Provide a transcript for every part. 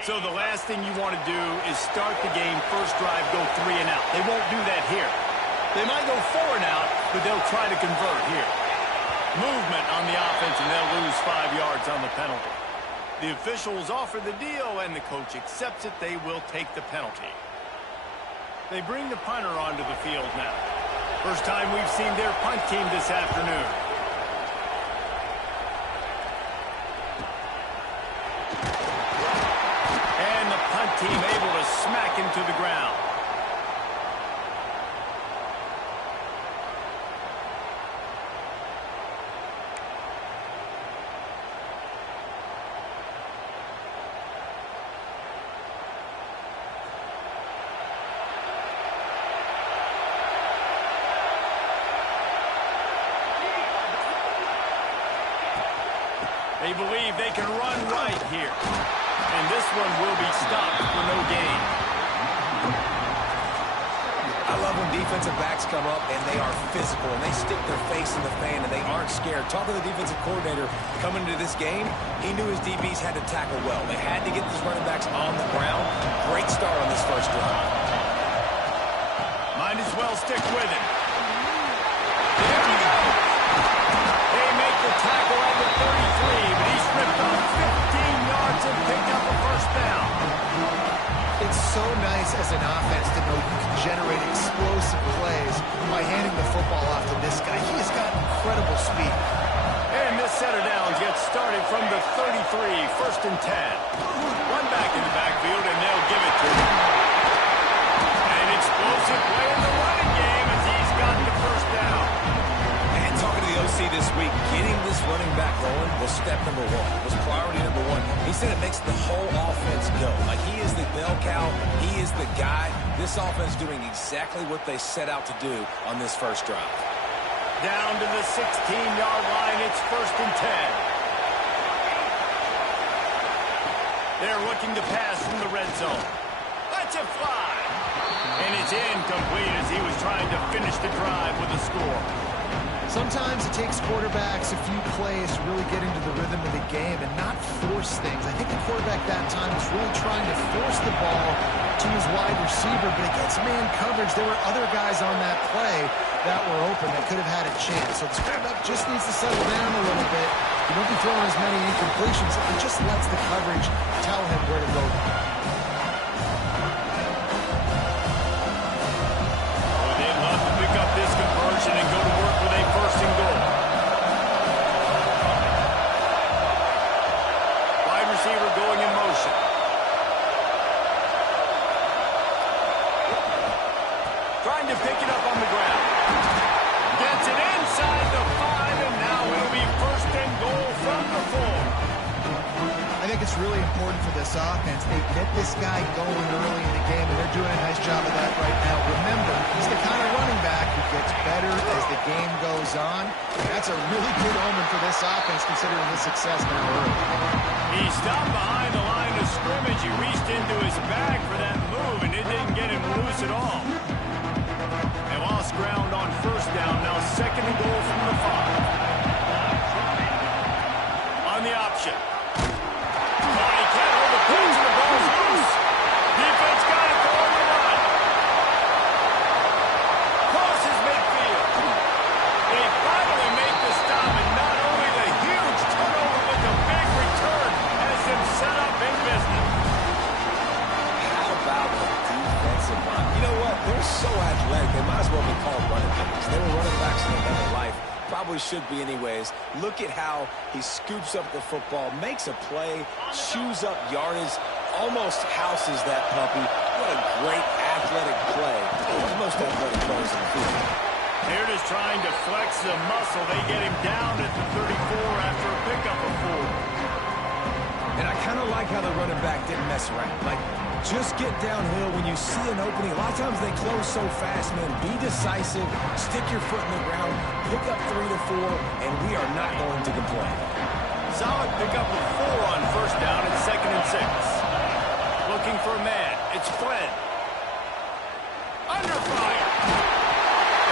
So the last thing you want to do is start the game, first drive, go 3 and out. They won't do that here. They might go 4 and out, but they'll try to convert here. Movement on the offense, and they'll lose 5 yards on the penalty. The officials offer the deal, and the coach accepts it. They will take the penalty. They bring the punter onto the field now. First time we've seen their punt team this afternoon. And the punt team able to smack him to the ground. They believe they can run right here. And this one will be stopped for no gain. I love when defensive backs come up and they are physical and they stick their face in the fan and they aren't scared. Talking to the defensive coordinator coming into this game, he knew his DBs had to tackle well. They had to get these running backs on the ground. Great start on this first drive. Might as well stick with him. There you go. They make the tackle at the 33, but he's ripped off 15 yards and picked up a first down. It's so nice as an offense to know you can generate explosive plays by handing the football off to this guy. He has got incredible speed. And this set of downs gets started from the 33, first and 10. Run back in the backfield, and they'll give it to him. An explosive play in the running game as he's got the first down. And talking to the OC this week, getting this running back rolling was step number 1. Was priority number 1. He said it makes the whole offense go. Like, he is the bell cow. He is the guy. This offense doing exactly what they set out to do on this first drive. Down to the 16-yard line. It's first and 10. They're looking to pass from the red zone. Let's it fly. And it's incomplete as he was trying to finish the drive with a score. Sometimes it takes quarterbacks a few plays to really get into the rhythm of the game and not force things. I think the quarterback that time was really trying to force the ball to his wide receiver, but against man coverage, there were other guys on that play that were open that could have had a chance. So the quarterback just needs to settle down a little bit. He won't be throwing as many incompletions. It just lets the coverage tell him where to go. This conversion and go to work with a first and goal. Wide receiver going in motion. Trying to pick it up on the ground. Gets it inside the 5, and now it'll be first and goal from the 4. I think it's really important for this offense. They get this guy going early in the game, and they're doing a nice job of that right now. Remember, he's the kind of running back who gets better as the game goes on. That's a really good omen for this offense, considering his success now early. He stopped behind the line of scrimmage. He reached into his bag for that move, and it didn't get him loose at all. They lost ground on first down. Now second and goal from the 5. On the option. Defense got it going to run. Crosses midfield. They finally make the stop, and not only the huge turnover, but the big return has them set up in business. How about the defensive line? You know what? They're so athletic, they might as well be called running backs. They were running backs in another life. Probably should be anyways. Look at how he scoops up the football, makes a play, chews up yardage, almost houses that puppy. What a great athletic play. One of the most athletic players in the field. They're just trying to flex the muscle. They get him down at the 34 after a pickup of 4. And I kind of like how the running back didn't mess around. Like, just get downhill when you see an opening. A lot of times they close so fast, man. Be decisive, stick your foot in the ground, pick up 3 to 4, and we are not going to complain. Solid pickup of 4 on first down and second and 6. Looking for a man. It's Flynn. Under fire.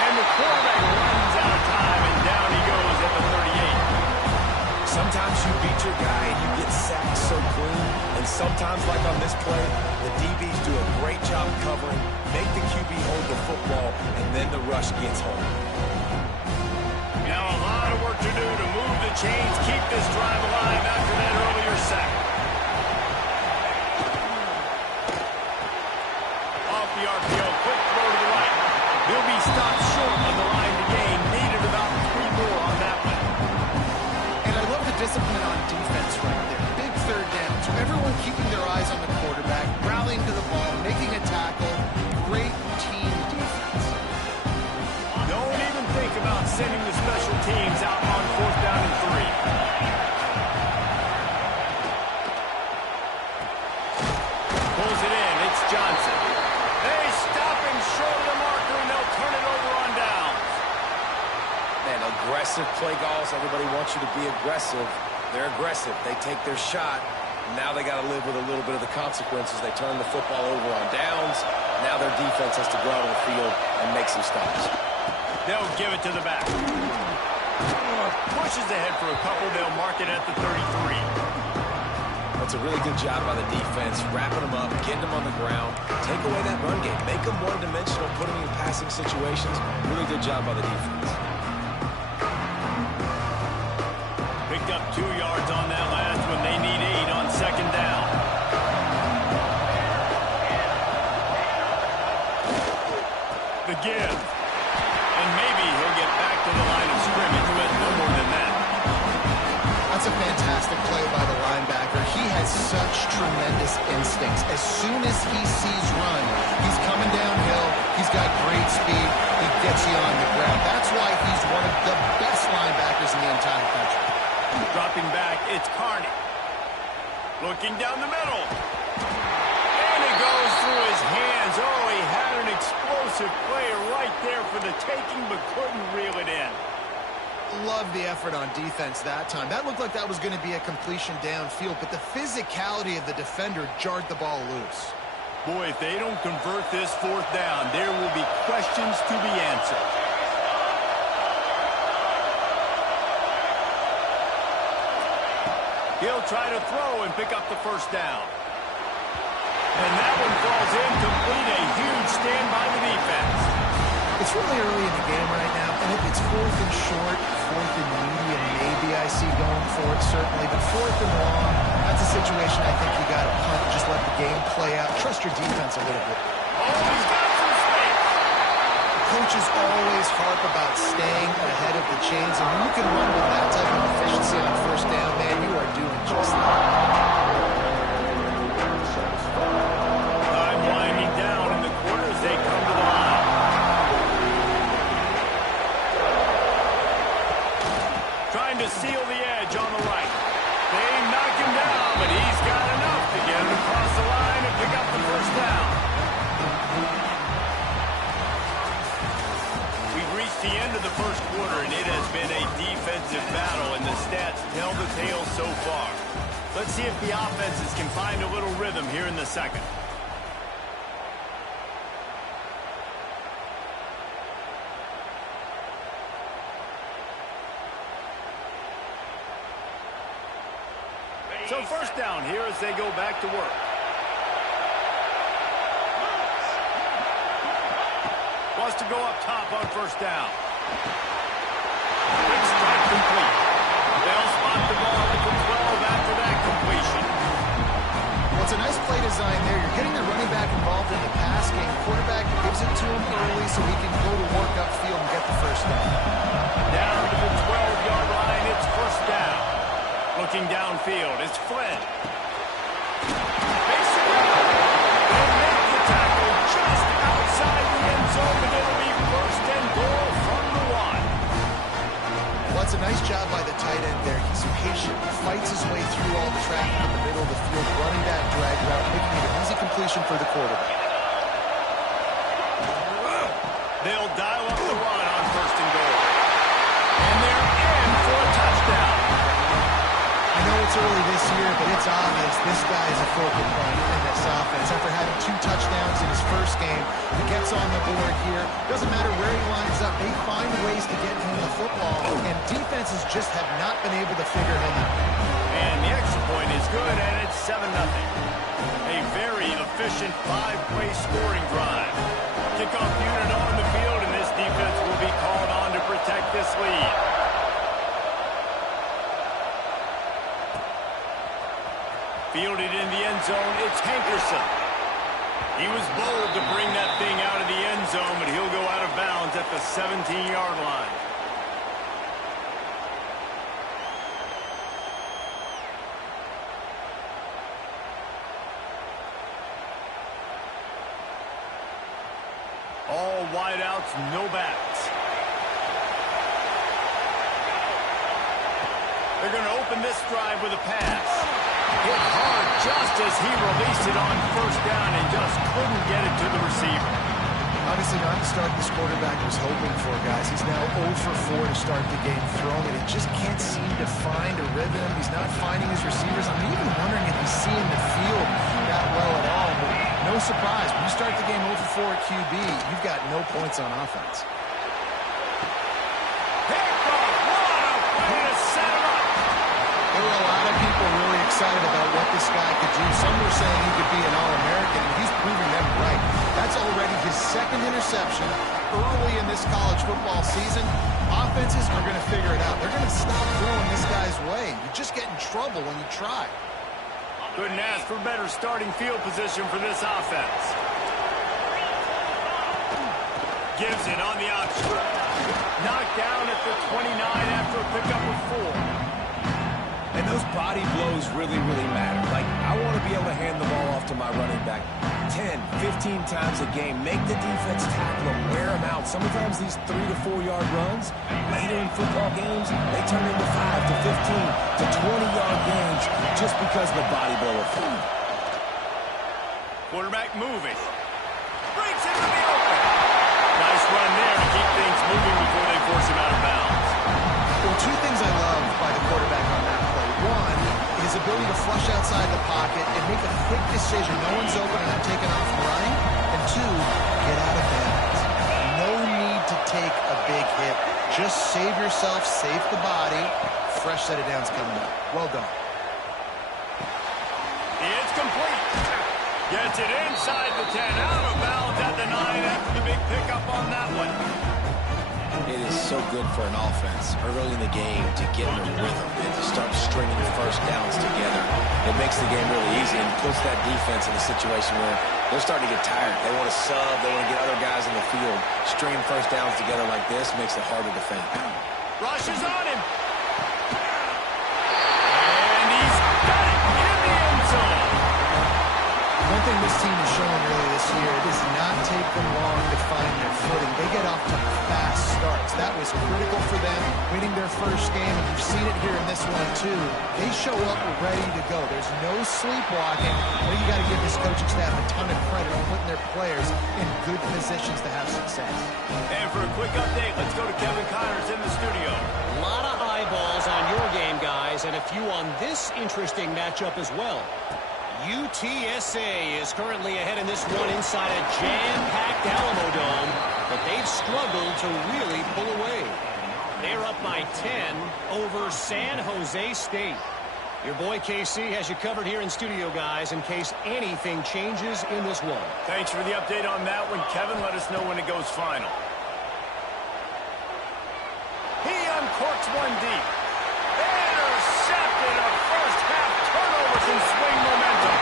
And the quarterback runs out of time, and down he goes at the 38. Sometimes you beat your guy and you get sacked so clean, and sometimes, like on this play, the DBs do a great job covering, make the QB hold the football, and then the rush gets home. Now a lot of work to do to move the chains, keep this drive alive after that earlier sack. Off the RPO, quick throw to the right. He'll be stopped short on the line to gain. Needed about 3 more on that one. And I love the discipline on defense right there. Big third down. So everyone keeping their eyes on the quarterback, rallying to the ball, making a tackle. Great team defense. Don't even think about sending the special teams out on 4th down and 3. Pulls it in. It's Johnson. They stop him short of the marker, and they'll turn it over on downs. Man, aggressive play calls. Everybody wants you to be aggressive. They're aggressive. They take their shot. Now they got to live with a little bit of the consequences. They turn the football over on downs. Now their defense has to go out on the field and make some stops. They'll give it to the back. Pushes ahead for a couple. They'll mark it at the 33. That's a really good job by the defense, wrapping them up, getting them on the ground, take away that run game, make them one-dimensional, put them in passing situations. Really good job by the defense. Picked up 2 yards on that last one. They need 8 on 2nd down. The give. And maybe he'll get back to the line of scrimmage, but no more than that. That's a fantastic play by the linebacker. He has such tremendous instincts. As soon as he sees run, he's coming downhill. He's got great speed. He gets you on the ground. That's why he's one of the best linebackers in the entire country. Dropping back, it's Carney. Looking down the middle. And it goes through his hands. Oh, he had an explosive player right there for the taking, but couldn't reel it in. Love the effort on defense that time. That looked like that was going to be a completion downfield, but the physicality of the defender jarred the ball loose. Boy, if they don't convert this 4th down, there will be questions to be answered. He'll try to throw and pick up the 1st down. And that one falls incomplete. A huge stand by the defense. It's really early in the game right now, and if it's 4th and short, 4th and medium, maybe I see going for it, certainly. But 4th and long, that's a situation I think you got to punt and just let the game play out. Trust your defense a little bit. Oh, he's got some space. Coaches always harp about staying ahead of the chains, and when you can run with that type of efficiency on 1st down, man, you are doing just that. Time winding down in the quarter as they come to the line. Trying to seal the edge on the right. They knock him down, but he's got enough to get him across the line and pick up the 1st down. We've reached the end of the 1st quarter, and it has been a defensive battle, and the stats tell the tale so far. Let's see if the offenses can find a little rhythm here in the 2nd. So 1st down here as they go back to work. Wants to go up top on 1st down. Quick strike complete. They'll spot the ball at the 12 after that completion. Well, it's a nice play design there. You're getting the running back involved in the pass game. Quarterback gives it to him early so he can go to work upfield and get the 1st down. Down to the 12-yard line, it's 1st down. Looking downfield, it's Flynn. Basic run. They make the tackle just outside the end zone, and it'll be 1st and goal from the 1. Well, it's a nice job by the tight end there. He's patient. He fights his way through all the traffic in the middle of the field, running that drag route, making it an easy completion for the quarterback. They'll dial up the run on 1st and goal. And they're in for a touchdown. I know it's early this year, but it's obvious this guy is a focal point in this offense. After having 2 touchdowns in his 1st game, he gets on the board here. Doesn't matter where he lines up. They find ways to get him the football, and defenses just have not been able to figure him out. And the extra point is good, and it's 7-0. A very efficient 5-play scoring drive. Kickoff unit on the field, and this defense will be called on to protect this lead. Fielded in the end zone, it's Hankerson. He was bold to bring that thing out of the end zone, but he'll go out of bounds at the 17-yard line. All wideouts, no backs. They're going to open this drive with a pass. Hit hard just as he released it on first down and just couldn't get it to the receiver. Obviously not the start this quarterback was hoping for, guys. He's now 0 for 4 to start the game throwing it. He just can't seem to find a rhythm. He's not finding his receivers. I'm even wondering if he's seeing the field that well at all. But no surprise. When you start the game 0 for 4 at QB, you've got no points on offense. There were a lot of people really excited about what this guy could do. Some were saying he could be an All-American, and he's proving them right. That's already his second interception early in this college football season. Offenses are going to figure it out. They're going to stop throwing this guy's way. You just get in trouble when you try. Couldn't ask for better starting field position for this offense. Gives it on the option. Knocked down at the 29 after a pickup of 4. And those body blows really, really matter. Like, I want to be able to hand the ball off to my running back 10, 15 times a game. Make the defense tackle them, wear them out. Sometimes these 3 to 4 yard runs, later in football games, they turn into 5 to 15 to 20-yard games just because of the body blow effect. Quarterback moving. Breaks into the open. Nice run there to keep things moving before they force him out of bounds. Well, 2 things I love by the quarterback on that play. One, his ability to flush outside the pocket and make a quick decision. No one's open and I'm taking off and running. And 2, get out of bounds. No need to take a big hit. Just save yourself, save the body. Fresh set of downs coming up. Well done. It's complete. Gets it inside the 10. Out of bounds at the 9 after the big pickup on that one. It is so good for an offense early in the game to get in a rhythm and to start stringing first downs together. It makes the game really easy and puts that defense in a situation where they're starting to get tired. They want to sub. They want to get other guys in the field. Stringing first downs together like this makes it harder to defend. Rush is on him. And he's got it in the end zone. One thing this team has shown early this year, it does not take them long to find their footing. They get off to fast starts. That was critical for them, winning their first game, and you've seen it here in this one too. They show up ready to go. There's no sleepwalking. Well, you got to give this coaching staff a ton of credit on putting their players in good positions to have success. And for a quick update, let's go to Kevin Connors in the studio. A lot of eyeballs on your game, guys, and a few on this interesting matchup as well. UTSA is currently ahead in this one inside a jam-packed Alamo Dome, but they've struggled to really pull away. They're up by 10 over San Jose State. Your boy KC has you covered here in studio, guys, in case anything changes in this one. Thanks for the update on that one, Kevin. Let us know when it goes final. He uncorks one deep. Intercepted. A first half turnover can swing momentum.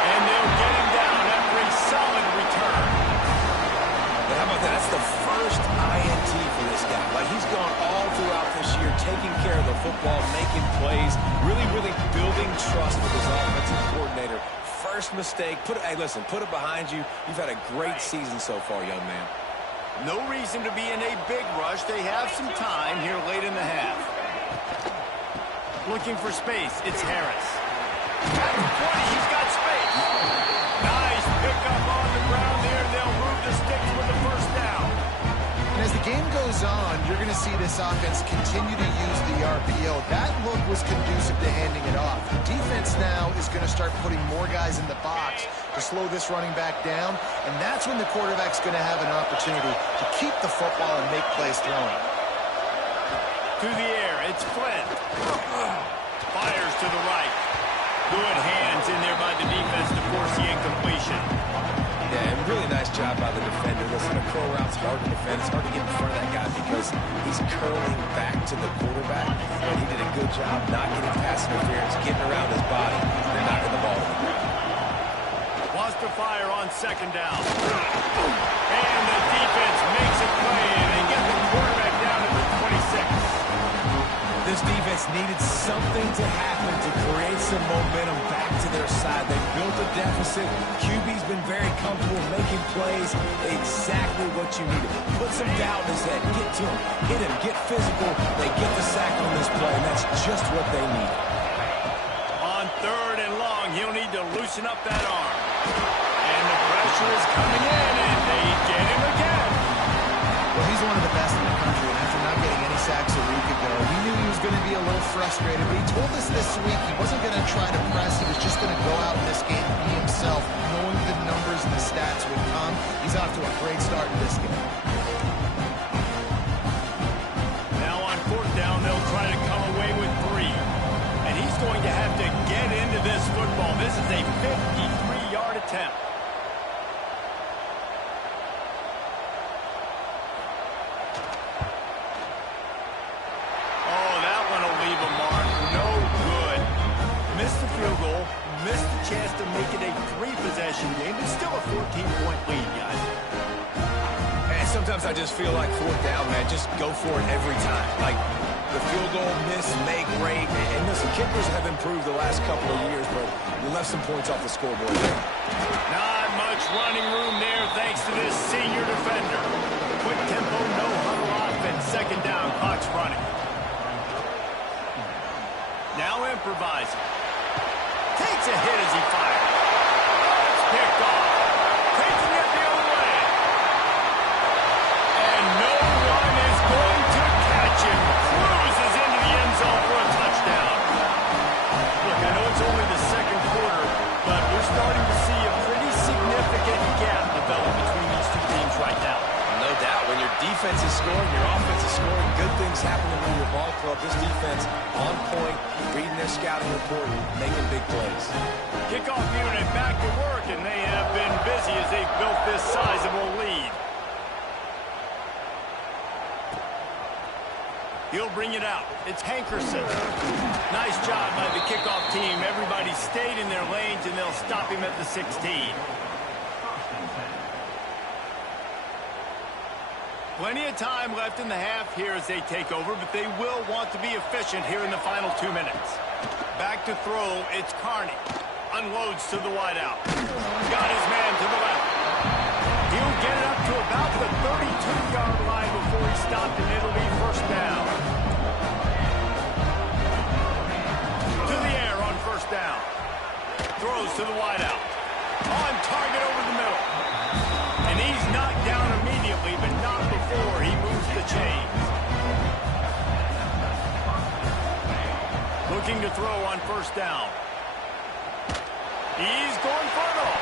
And they'll get him down after a solid return. But how about that? That's the first INT for this guy. Like, he's gone all throughout this year, taking care of the football, making plays, really, really building trust with his offensive coordinator. First mistake. Hey, listen, put it behind you. You've had a great season so far, young man. No reason to be in a big rush. They have some time here late in the half. Looking for space. It's Harris. At the 20, he's got space. Nice pickup on the ground here. They'll move the sticks with the first down. And as the game goes on, you're going to see this offense continue to use the RPO. That look was conducive to handing it off. The defense now is going to start putting more guys in the box to slow this running back down, and that's when the quarterback's going to have an opportunity to keep the football and make plays throwing. To the air, it's Flynn. Fires to the right. Good hands in there by the defense to force the incompletion. Yeah, and really nice job by the defender. Listen, a curl route's hard to defend. It's hard to get in front of that guy because he's curling back to the quarterback. And he did a good job not getting pass interference, getting around his body, and knocking the ball to the ground. Wants to fire on second down. And the defense makes a play, and they get the quarterback down to the 26. This defense needed something to happen to create some momentum back to their side. They built a deficit. QB's been very comfortable making plays. Exactly what you needed. Put some doubt in his head. Get to him. Hit him. Get physical. They get the sack on this play, and that's just what they need. On third and long, he'll need to loosen up that arm. And the pressure is coming in, and they get him again. Well, he's one of the best in the country, and after not getting any sacks a week ago, we knew he was going to be a little frustrated, but he told us this week he wasn't going to try to press. He was just going to go out in this game and be himself, knowing the numbers and the stats would come. He's off to a great start in this game. Now on fourth down, they'll try to come away with 3. And he's going to have to get into this football. This is a 53-yard attempt. Missed the chance to make it a 3-possession game, but still a 14-point lead, guys. And sometimes I just feel like fourth down, man, just go for it every time. Like the field goal, miss, make, great. And listen, kickers have improved the last couple of years, but you left some points off the scoreboard there. Not much running room there thanks to this senior defender. Quick tempo, no huddle offense. Second down, clock's running. Now improvising. Takes a hit as he fires. It's picked off. Taking it the other way. And no one is going to catch him. Cruises into the end zone for a touchdown. Look, I know it's only the second quarter, but we're starting to see a pretty significant gap develop between these two teams right now. No doubt. When your defense is scoring, your offense is scoring, good things happen in your ball club. This defense on point, reading their scouting report, making big plays. Kickoff unit back to work, and they have been busy as they've built this sizable lead. He'll bring it out. It's Hankerson. Nice job by the kickoff team. Everybody stayed in their lanes, and they'll stop him at the 16. Plenty of time left in the half here as they take over, but they will want to be efficient here in the final 2 minutes. Back to throw, it's Carney. Unloads to the wideout. Got his man to the left. He'll get it up to about the 32-yard line before he stopped, and it'll be first down. To the air on first down. Throws to the wideout. On target over the middle. And he's knocked down immediately, but not before he moves the chains. Looking to throw on first down. He's going for it all.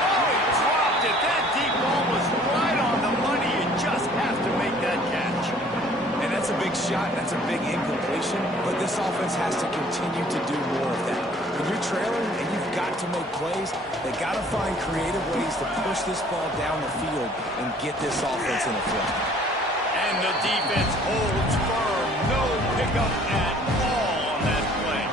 Oh, he dropped it. That deep ball was right on the money. You just have to make that catch. And that's a big shot. That's a big incompletion. But this offense has to continue to do more of that. When you're trailing and you've got to make plays, they got to find creative ways to push this ball down the field and get this offense in a flow. And the defense holds firm. No pickup at all on that play.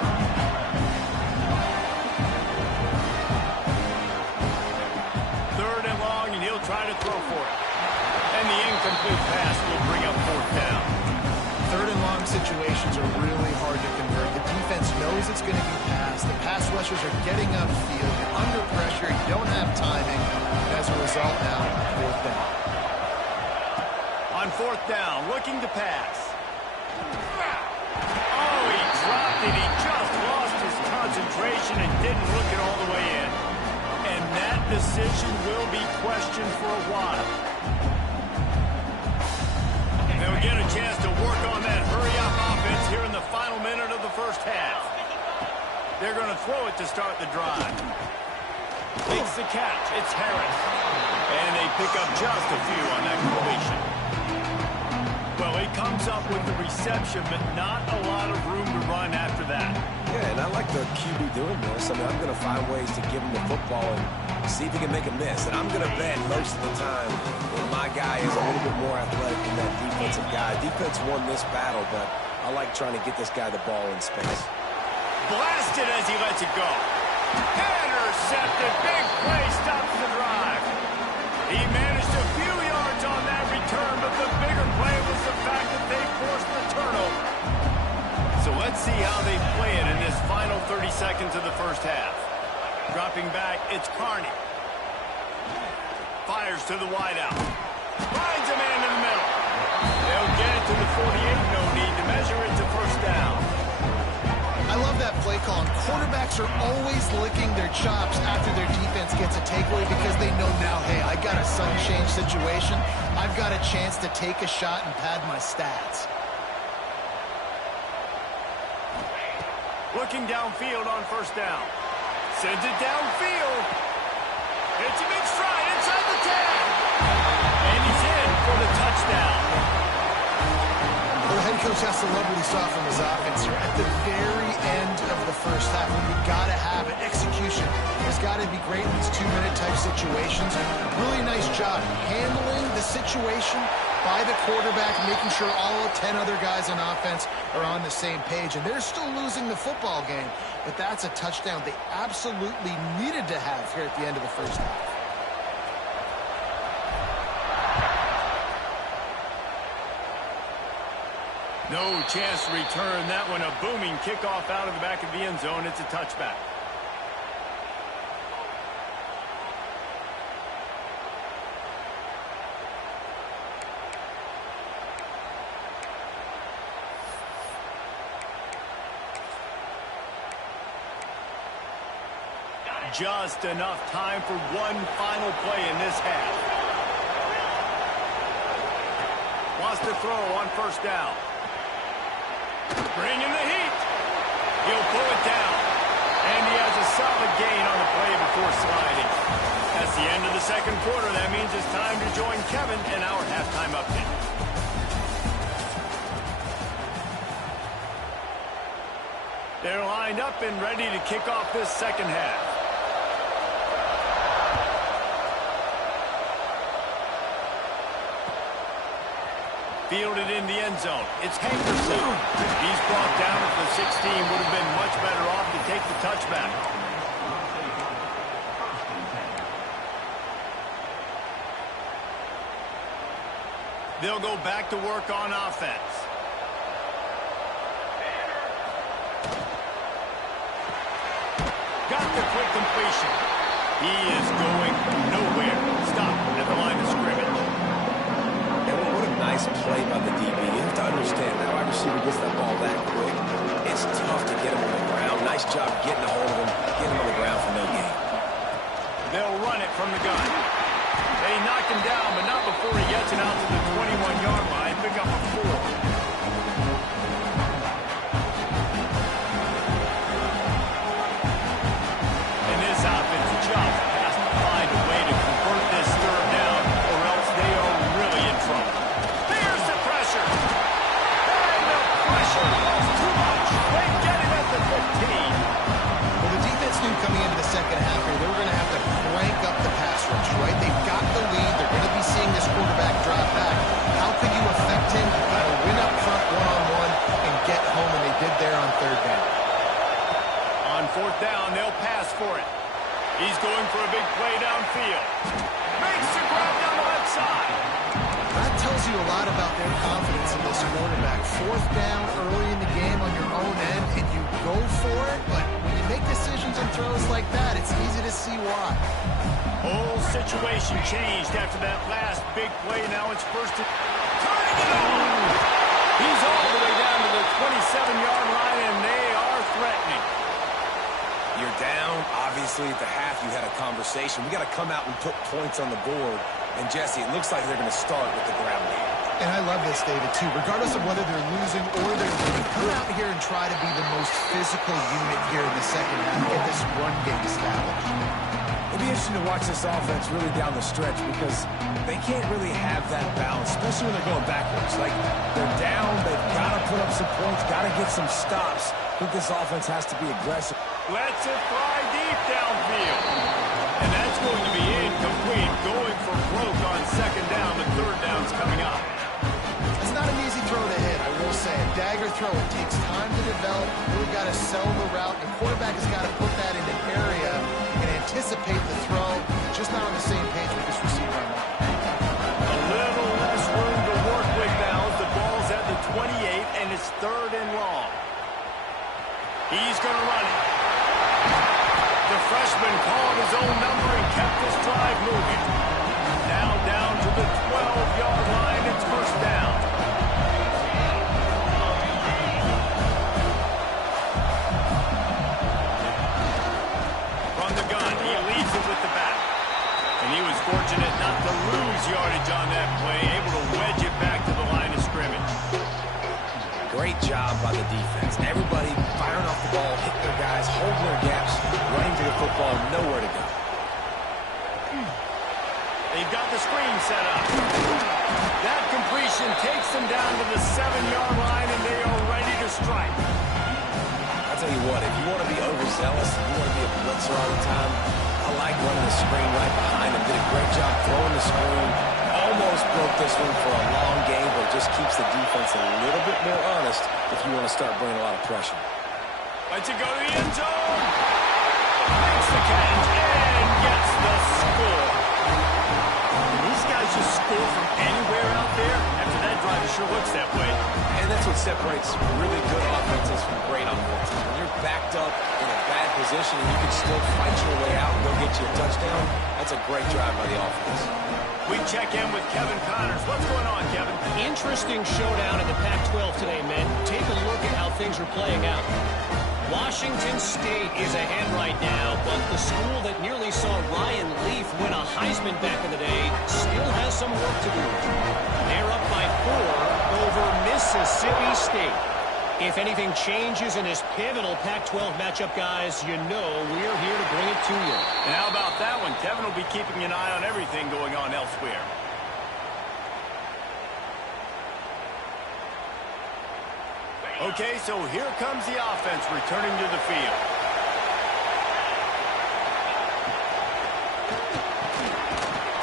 Third and long, and he'll try to throw for it. And the incomplete pass will bring up fourth down. Third and long situations are really hard to convert. The defense knows it's going to be passed. The pass rushers are getting upfield. You're under pressure. You don't have timing. And as a result now, fourth down. On fourth down, looking to pass. Oh, he dropped it. He just lost his concentration and didn't look it all the way in. And that decision will be questioned for a while. They'll get a chance to work on that hurry-up offense here in the final minute of the first half. They're going to throw it to start the drive. Makes the catch. It's Harris. And they pick up just a few on that completion. Well, he comes up with the reception, but not a lot of room to run after that. Yeah, and I like the QB doing this. I mean, I'm going to find ways to give him the football and see if he can make a miss. And I'm going to bet most of the time that my guy is a little bit more athletic than that defensive guy. Defense won this battle, but I like trying to get this guy the ball in space. Blasted as he lets it go. Intercepted. Big play stops the drive. He managed a few yards on that return, but the bigger play was the fact that they forced the turnover. So let's see how they play it in this final 30 seconds of the first half. Dropping back, it's Carney. Fires to the wideout. Finds a man in the middle. They'll get it to the 48. No need to measure it to first down. I love that play call. Quarterbacks are always licking their chops after their defense gets a takeaway because they know now, hey, I got a sudden change situation. I've got a chance to take a shot and pad my stats. Looking downfield on first down. Sends it downfield. It's a big stride inside the 10. And he's in for the touchdown. Well, the head coach has to love what he saw from his offense. You're at the very end of the first half when you've got to have it. Execution has got to be great in these two-minute type situations. Really nice job handling the situation by the quarterback, making sure all 10 other guys on offense are on the same page. And they're still losing the football game, but that's a touchdown they absolutely needed to have here at the end of the first half. No chance to return that one. A booming kickoff out of the back of the end zone. It's a touchback. Just enough time for one final play in this half. Wants to throw on first down. Bringing the heat. He'll pull it down. And he has a solid gain on the play before sliding. That's the end of the second quarter. That means it's time to join Kevin in our halftime update. They're lined up and ready to kick off this second half. Fielded in the end zone. It's Hankerson. He's brought down at the 16. Would have been much better off to take the touchback. They'll go back to work on offense. Got the quick completion. He is going nowhere. Stop at the line of scrimmage. Nice play by the DB. You have to understand, that wide receiver gets that ball that quick. It's tough to get him on the ground. Nice job getting a hold of him, getting him on the ground for no gain. They'll run it from the gun. They knock him down, but not before he gets it out to the 21-yard line. Pick up a 4. And this offense just has to find a way to convert this third down, or else they are really in trouble. Well, the defense knew coming into the second half here, they were going to have to crank up the pass rush, right? They've got the lead. They're going to be seeing this quarterback drop back. How could you affect him? You got to win up front one-on-one and get home, and they did there on third down. On fourth down, they'll pass for it. He's going for a big play downfield. Makes the grab down the left side. That tells you a lot about their confidence in this quarterback. Fourth down early in the game on your own end, and you go for it, but when you make decisions and throws like that, it's easy to see why. Whole situation changed after that last big play. Now it's first and turning it on. He's all the way down to the 27-yard line, and they are threatening. You're down. Obviously, at the half, you had a conversation. We got to come out and put points on the board. And, Jesse, it looks like they're going to start with the ground game. And I love this, David, too. Regardless of whether they're losing or they're winning, come out here and try to be the most physical unit here in the second half. Get this run game established. It'll be interesting to watch this offense really down the stretch because they can't really have that balance, especially when they're going backwards. Like, they're down, they've got to put up some points, got to get some stops. I think this offense has to be aggressive. Lets it fly deep downfield. And that's going to be incomplete, going for broke on second down. The third down's coming up. It's not an easy throw to hit, I will say. A dagger throw, it takes time to develop. Really got to sell the route. The quarterback has got to put that in an area and anticipate the throw. Just not on the same page with this receiver on that. A little less room to work with now as the ball's at the 28 and it's third and long. He's going to run it. The freshman called his own number and kept this drive moving. Now down to the 12-yard line. It's first down. From the gun, he leaves it with the back. And he was fortunate not to lose yardage on that play, able to wedge it back to the line of scrimmage. Great job by the defense. Everybody firing off the ball, hitting their guys, holding their gaps, running to the football, nowhere to go. They've got the screen set up. That completion takes them down to the 7-yard line, and they are ready to strike. I'll tell you what, if you want to be overzealous, if you want to be a blitzer all the time, I like running the screen right behind him. Did a great job throwing the screen. Almost broke this one for a long game, but it just keeps the defense a little bit more honest if you want to start bringing a lot of pressure. Lets it go to the end zone. Makes the catch and gets the score. These guys just score from anywhere out there. After that drive, it sure looks that way. And that's what separates really good offenses from great offenses. When you're backed up in a bad position and you can still fight your way out and go get you a touchdown, that's a great drive by the offense. We check in with Kevin Connors. What's going on, Kevin? Interesting showdown in the Pac-12 today, men. Take a look at how things are playing out. Washington State is ahead right now, but the school that nearly saw Ryan Leaf win a Heisman back in the day still has some work to do. They're up by 4 over Mississippi State. If anything changes in this pivotal Pac-12 matchup, guys, you know we're here to bring it to you. And how about that one? Kevin will be keeping an eye on everything going on elsewhere. Okay, so here comes the offense returning to the field.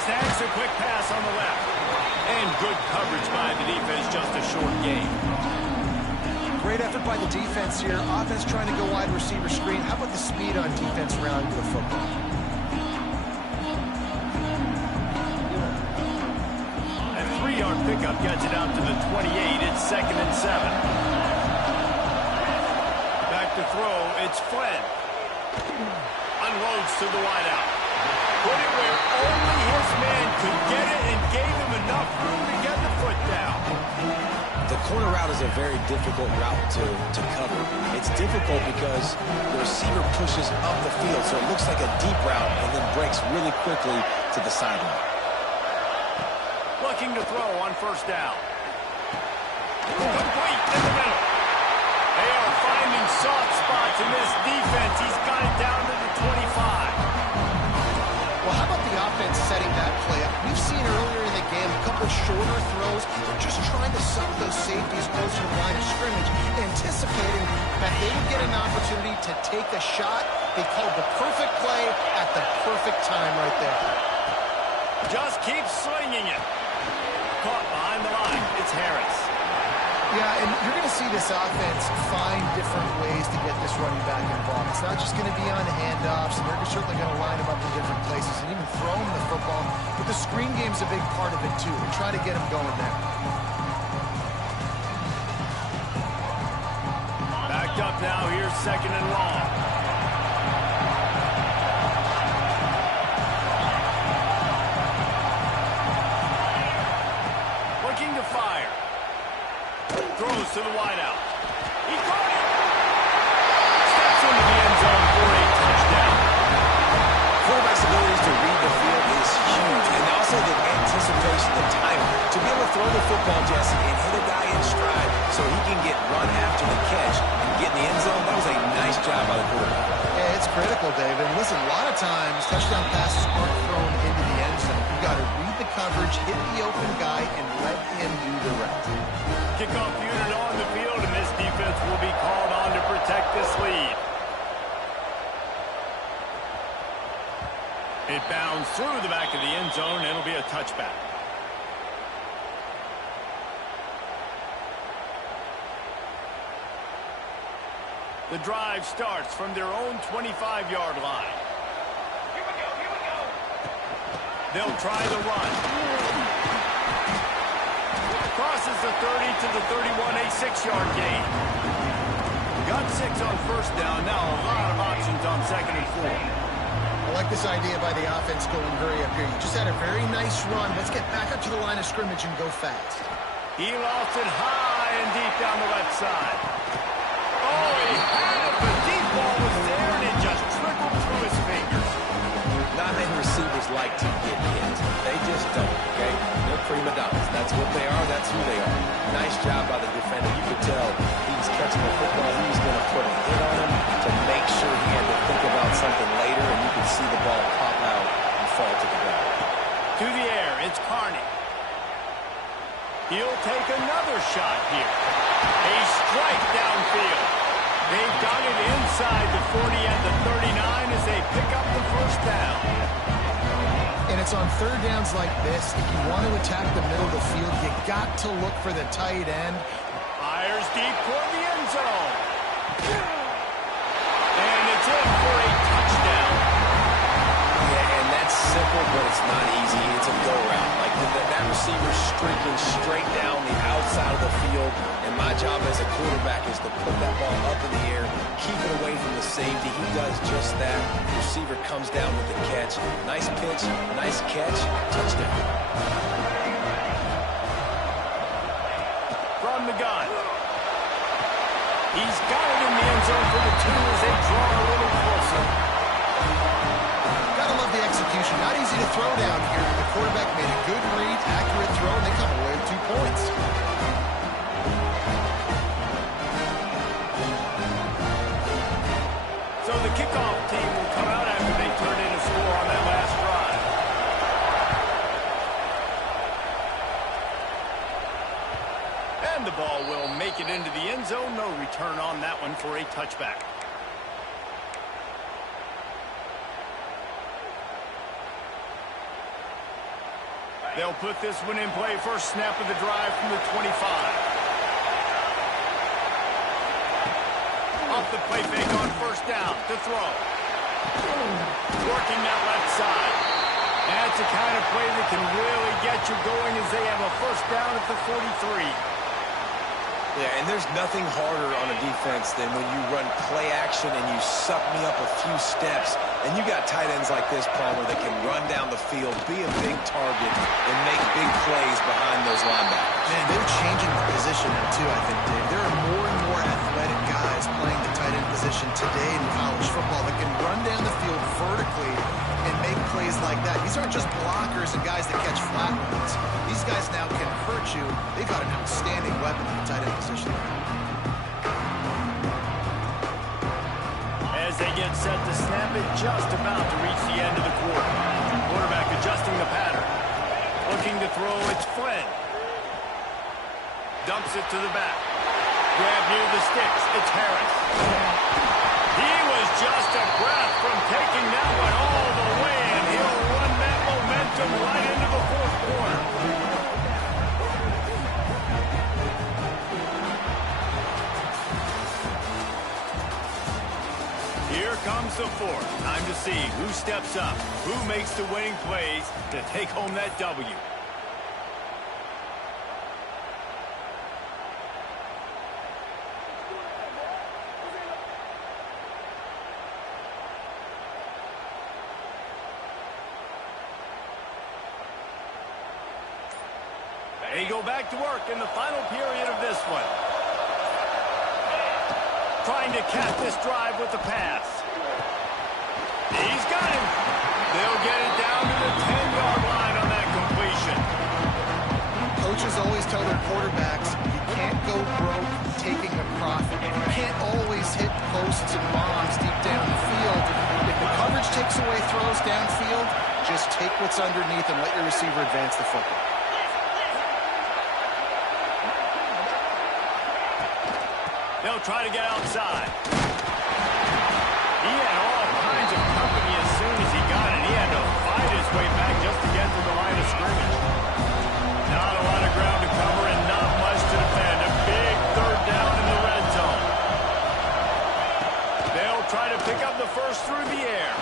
Snags a quick pass on the left. And good coverage by the defense, just a short gain. Great effort by the defense here. Offense trying to go wide receiver screen. How about the speed on defense around the football? A 3-yard pickup gets it out to the 28. It's 2nd and 7. Back to throw. It's Flynn. Unloads to the wideout. Put it where only his man could get it and gave him enough room to get the foot down. The corner route is a very difficult route to cover. It's difficult because the receiver pushes up the field, so it looks like a deep route and then breaks really quickly to the sideline. Looking to throw on first down. Complete in the middle. They are finding soft spots in this defense. He's got it down to the 25. Well, how about the offense setting that play up? We've seen earlier in the game a couple shorter throws. They're just trying to suck those safeties closer to the line of scrimmage, anticipating that they would get an opportunity to take a shot. They called the perfect play at the perfect time right there. Just keep slinging it. Caught behind the line. It's Harris. Yeah, and you're going to see this offense find different ways to get this running back involved. It's not just going to be on handoffs, and they're certainly going to line him up in different places and even throw him the football. But the screen game's a big part of it, too. They try to get him going there. Backed up now. Here's 2nd and long. Looking to fire. Throws to the wideout. He caught it. Steps into the end zone for a touchdown. Quarterback's abilities to read the field is huge, and also the anticipation, the timing. To be able to throw the football, Jesse, and hit a guy in stride so he can get run after the catch and get in the end zone, that was a nice job by the quarterback. Yeah, it's critical, David. And listen, a lot of times times, touchdown passes aren't thrown into the end zone. You got to read the coverage, hit the open guy, and let him do the rest. Kickoff unit on the field, and this defense will be called on to protect this lead. It bounds through the back of the end zone. It'll be a touchback. The drive starts from their own 25-yard line. Here we go. They'll try the run. Crosses the 30 to the 31, a 6-yard gain. Got 6 on first down. Now a lot of options on 2nd and 4. I like this idea by the offense going hurry up here. You just had a very nice run. Let's get back up to the line of scrimmage and go fast. He lost it high and deep down the left side. Oh, he had it. The deep ball was there, and it just trickled through his fingers. Not many receivers like to get hit. They just don't, okay? They're prima donnas. That's what they are. That's who they are. Nice job by the defender. You could tell he was catching the football. He was going to put a hit on him to make sure he had to think about something later, and you could see the ball pop out and fall to the ground. To the air, it's Carney. He'll take another shot here. A strike downfield. They've got it inside the 40 and the 39 as they pick up the first down. And it's on third downs like this. If you want to attack the middle of the field, you got to look for the tight end. Fires deep toward the end zone. And it's in for a touchdown. Yeah, and that's simple, but it's not easy. It's a go-route. Like that receiver's streaking straight down the outside of the field, and my job as a quarterback is to put that ball up in the air, keep it away from the safety. He does just that. The receiver comes down with the catch. Nice pitch, nice catch, touchdown. From the gun. He's got it in the end zone for the 2 as they draw a little closer. Gotta love the execution. Not easy to throw down here. The quarterback made a good read, accurate throw, and they come away with 2 points. So the kickoff team will come out after they turn in a score on that last drive. And the ball will make it into the end zone. No return on that one for a touchback. They'll put this one in play. First snap of the drive from the 25. Off the play fake on first down to throw. Working that left side. That's the kind of play that can really get you going as they have a first down at the 43. Yeah, and there's nothing harder on a defense than when you run play action and you suck me up a few steps, and you got tight ends like this, Palmer, that can run down the field, be a big target, and make big plays behind those linebackers. Man, they're changing the position now, too, I think, Dave. There are more and more athletic guys playing the tight end position today in college football that can run down the field vertically and make plays like that. These aren't just blockers and guys that catch flat ones. These guys now can hurt you. They've got an outstanding weapon in the tight end position. As they get set to snap it, just about to reach the end of the quarter. Quarterback adjusting the pattern. Looking to throw, it's Flynn. Dumps it to the back. Grab near the sticks, it's Harris. He was just a breath from taking that one all the way, and he'll run that momentum right into the fourth quarter. Here comes the fourth. Time to see who steps up, who makes the winning plays to take home that W. They go back to work in the final period of this one. Trying to cap this drive with the pass. He's got him. They'll get it down to the 10-yard line on that completion. Coaches always tell their quarterbacks, you can't go broke taking a profit. You can't always hit posts and bombs deep down the field. If the coverage takes away throws downfield. Just take what's underneath and let your receiver advance the football. They'll try to get outside. He had all kinds of company as soon as he got it. He had to fight his way back just to get to the line of scrimmage. Not a lot of ground to cover and not much to defend. A big third down in the red zone. They'll try to pick up the first through the air.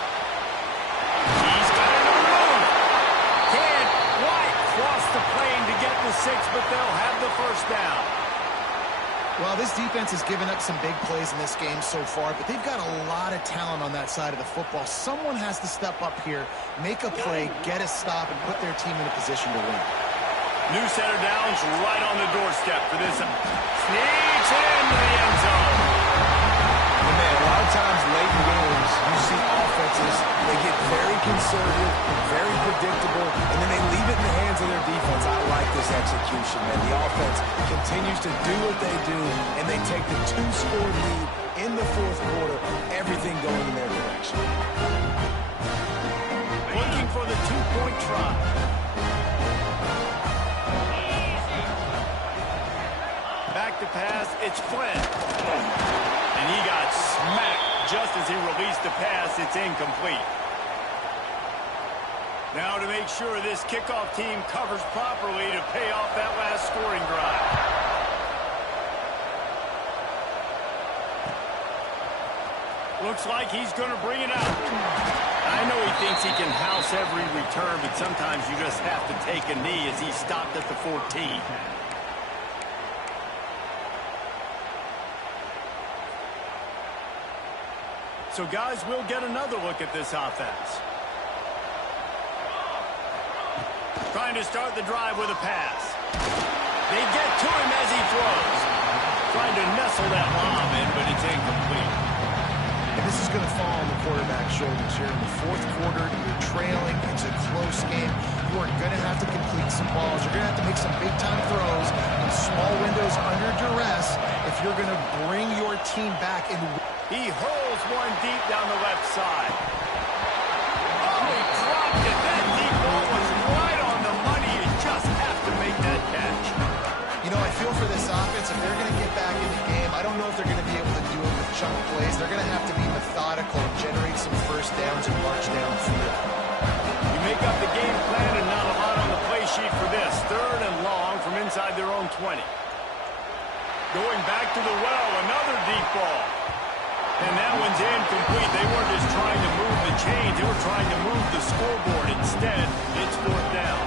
He's got it on the move. Can't quite cross the plane to get the 6, but they'll have the first down. Well, this defense has given up some big plays in this game so far, but they've got a lot of talent on that side of the football. Someone has to step up here, make a play, get a stop, and put their team in a position to win. New set of downs right on the doorstep for this. Sneaks into the end zone. And man, a lot of times late in games, you see offenses, they get very conservative, very predictable, and then they leave it in the hands of their defense. I like this execution, man. The offense continues to do what they do, and they take the 2-score lead in the fourth quarter, everything going in their direction. Looking for the 2-point try. Back to pass, it's Flynn. And he got smacked just as he released the pass. It's incomplete. Now to make sure this kickoff team covers properly to pay off that last scoring drive. Looks like he's going to bring it out. I know he thinks he can house every return, but sometimes you just have to take a knee as he stopped at the 14. So, guys, we'll get another look at this offense. Trying to start the drive with a pass. They get to him as he throws. Trying to nestle that lob in, but it's incomplete. And this is going to fall on the quarterback's shoulders here in the fourth quarter. You're trailing. It's a close game. You are going to have to complete some balls. You're going to have to make some big-time throws in small windows under duress if you're going to bring your team back in. He hurls one deep down the left side. Oh, he dropped it. That deep ball was right on the money. You just have to make that catch. You know, I feel for this offense, if they're going to get back in the game, I don't know if they're going to be able to do it with chunk plays. They're going to have to be methodical and generate some first downs and march downfield. You make up the game plan and not a lot on the play sheet for this. Third and long from inside their own 20. Going back to the well, another deep ball. And that one's incomplete. They weren't just trying to move the chains. They were trying to move the scoreboard. Instead, it's fourth down.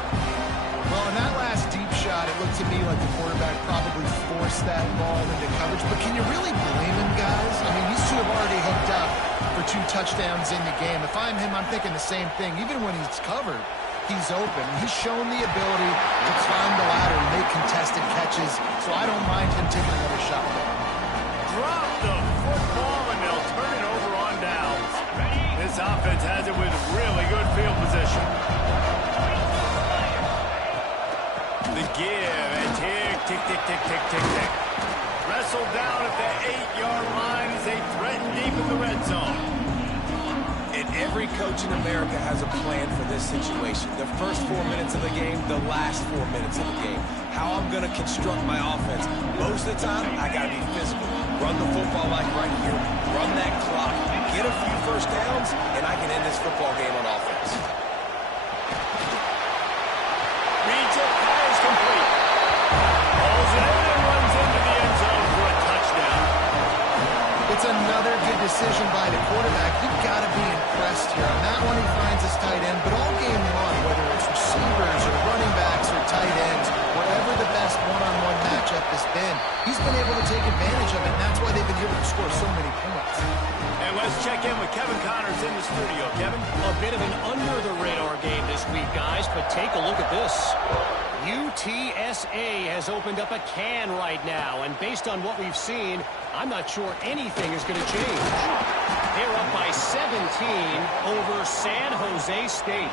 Well, in that last deep shot, it looked to me like the quarterback probably forced that ball into coverage. But can you really blame him, guys? I mean, these two have already hooked up for 2 touchdowns in the game. If I'm him, I'm thinking the same thing. Even when he's covered, he's open. He's shown the ability to climb the ladder and make contested catches. So I don't mind him taking another shot. Drop the football, and they'll turn it over on downs. This offense has it with really good field position. The give, and tick, tick, tick, tick, tick, tick, tick. Wrestled down at the 8-yard line as they threaten deep in the red zone. And every coach in America has a plan for this situation. The first 4 minutes of the game, the last 4 minutes of the game. How I'm going to construct my offense. Most of the time, I got to be physical. Run the football like right here. Run that clock. Get a few first downs, and I can end this football game on offense. Reads it, fires complete. Pulls it in and runs into the end zone for a touchdown. It's another good decision by the quarterback. You've got to be impressed here. On that one, he finds his tight end, but all game long, whether it's receivers or running backs or tight ends, wherever the best one-on-one matchup has been, he's been able to take advantage of it, and that's why they've been able to score so many points. And let's check in with Kevin Connors in the studio. Kevin? A bit of an under-the-radar game this week, guys, but take a look at this. UTSA has opened up a can right now, and based on what we've seen, I'm not sure anything is going to change. They're up by 17 over San Jose State.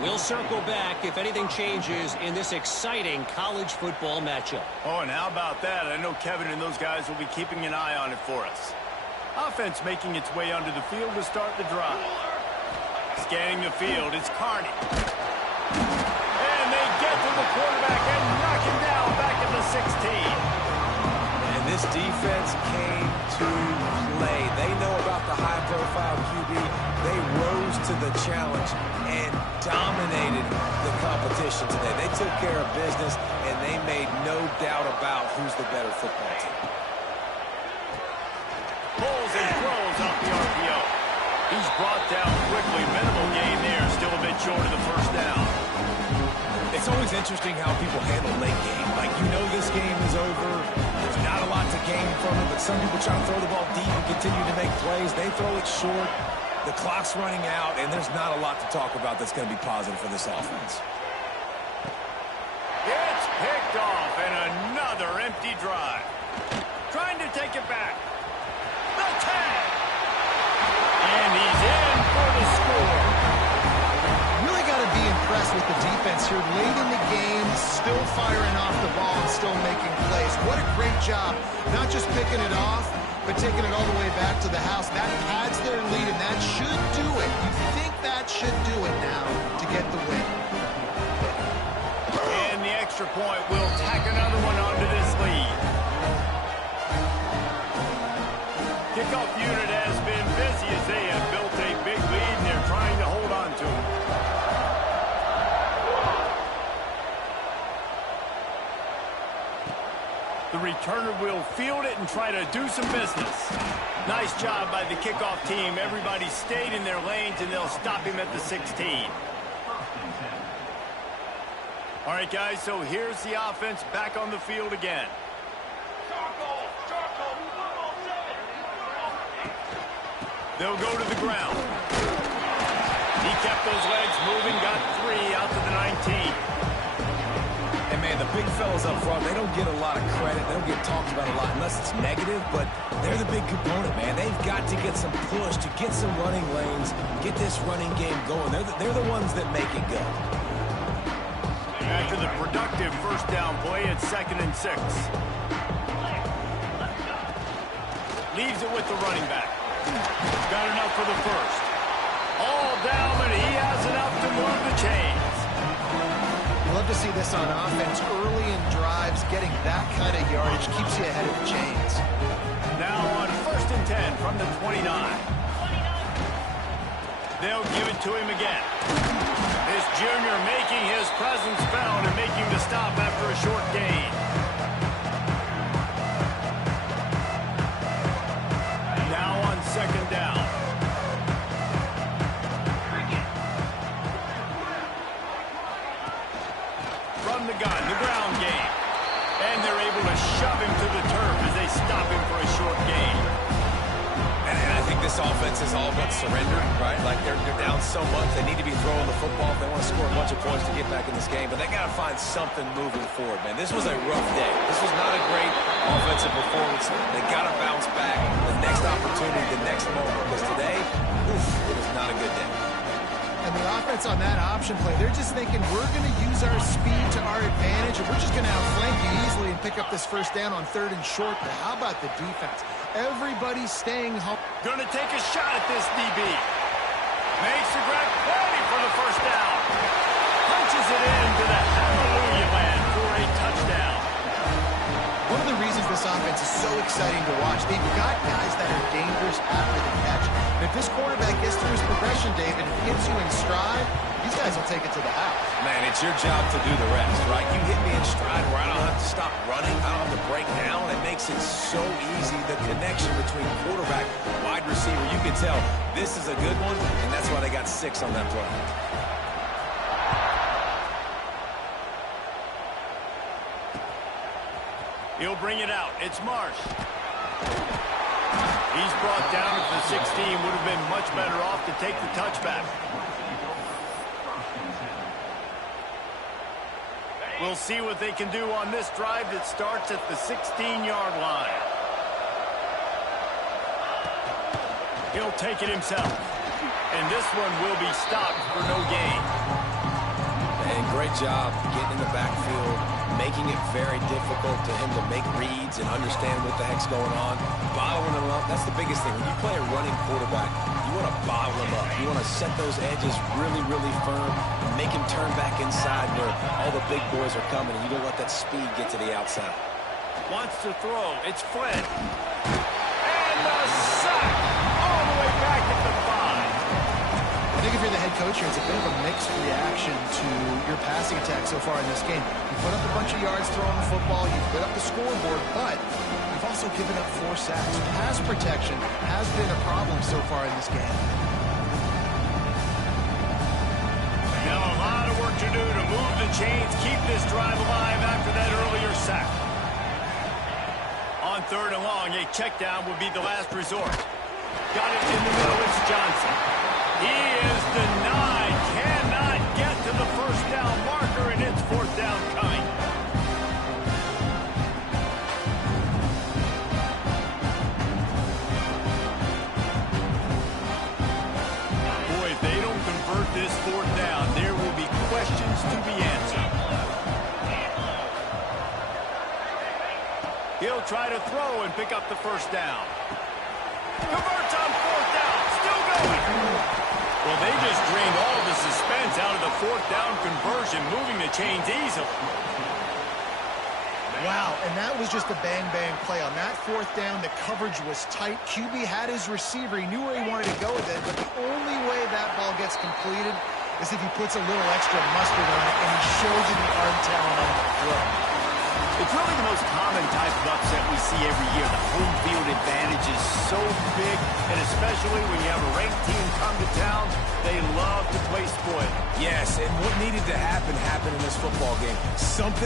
We'll circle back if anything changes in this exciting college football matchup. Oh, and how about that? I know Kevin and those guys will be keeping an eye on it for us. Offense making its way onto the field to start the drive. Scanning the field, it's Carney. And they get to the quarterback and knock him down back at the 16. And this defense came to play. They know about the high-profile QB. They rose to the challenge and dominated the competition today. They took care of business, and they made no doubt about who's the better football team. Pulls and throws off the RPO. He's brought down quickly. Minimal gain there. Still a bit short of the first down. It's always interesting how people handle late game. Like, you know this game is over. There's not a lot to gain from it, but some people try to throw the ball deep and continue to make plays. They throw it short. The clock's running out, and there's not a lot to talk about that's going to be positive for this offense. It's picked off, and another empty drive. Trying to take it back. The tag. And he's in for the score. Really got to be impressed with the defense here. Late in the game, still firing off the ball and still making plays. What a great job. Not just picking it off, but taking it all the way back to the house. That pads their lead, and that should do it. You think that should do it now to get the win. And the extra point will tack another one onto this lead. Kickoff unit has been busy as they have built a big lead, and they're trying to hold on to it. The returner will field it and try to do some business. Nice job by the kickoff team. Everybody stayed in their lanes, and they'll stop him at the 16. All right, guys, so here's the offense back on the field again. They'll go to the ground. He kept those legs moving, got 3 out to the 19. And, man, the big fellas up front, they don't get a lot of credit. They don't get talked about a lot unless it's negative, but they're the big component, man. They've got to get some push, to get some running lanes, get this running game going. They're the ones that make it go. After the productive first down play, it's 2nd and 6. Leaves it with the running back. Got enough for the first. All down, but he has enough to move the chains. Love to see this on offense. Early in drives, getting that kind of yardage keeps you ahead of the chains. Now on 1st and 10 from the 29. They'll give it to him again. This junior making his presence felt and making the stop after a short gain. Now on 2nd down. From the gun, the ground game. And they're able to shove him to the turf as they stop him for a short gain. And I think this offense is all but surrendered, right? Like, they're down so much. They need to be throwing the football if they want to score a bunch of points to get back in this game. But they got to find something moving forward, man. This was a rough day. This was not a great offensive performance. They got to bounce back the next opportunity, the next moment. Because today, it was not a good day. And the offense on that option play, they're just thinking, we're going to use our speed to our advantage, and we're just going to outflank you easily and pick up this first down on 3rd and short. But how about the defense? Everybody's staying home. Going to take a shot at this DB. Makes the grab, plenty for the first down. Punches it into the hallelujah land for a touchdown. One of the reasons this offense is so exciting to watch, they've got guys that are dangerous after the catch. And if this quarterback gets through his progression, David, and hits you in stride, these guys will take it to the house. Man, it's your job to do the rest, right? You hit me in stride where I don't have to stop running. I don't have to break down. It makes it so easy. The connection between quarterback and wide receiver, you can tell this is a good one, and that's why they got 6 on that play. He'll bring it out. It's Marsh. He's brought down at the 16. Would have been much better off to take the touchback. We'll see what they can do on this drive that starts at the 16-yard line. He'll take it himself. And this one will be stopped for no gain. And great job getting in the backfield, making it very difficult to him to make reads and understand what the heck's going on. Bottling him up, that's the biggest thing. When you play a running quarterback, you want to bottle him up. You want to set those edges really, really firm and make him turn back inside where all the big boys are coming, and you don't let that speed get to the outside. Wants to throw. It's Flynn. And the sack all the way back at the 5. I think if you're the head coach here, it's a bit of a mixed reaction to your passing attack so far in this game. You put up a bunch of yards throwing the football, you put up the scoreboard, but you've also given up 4 sacks. Pass protection has been a problem so far in this game. Now a lot of work to do to move the chains, keep this drive alive after that earlier sack. On 3rd and long, a check down would be the last resort. Got it in the middle, it's Johnson. He is denied, cannot get to the first down marker, and it's 4th down coming. Boy, if they don't convert this 4th down, there will be questions to be answered. He'll try to throw and pick up the first down. Converts on 4th down, still going. Well, they just drained all the suspense out of the 4th down conversion, moving the chains easily. Wow, and that was just a bang-bang play. On that 4th down, the coverage was tight. QB had his receiver. He knew where he wanted to go with it, but the only way that ball gets completed is if he puts a little extra mustard on it, and he shows you the arm talent on the throw. It's really the most common type of upset we see every year. The home field advantage is so big, and especially when you have a ranked team come to town, they love to play spoil. Yes, and what needed to happen happened in this football game. Something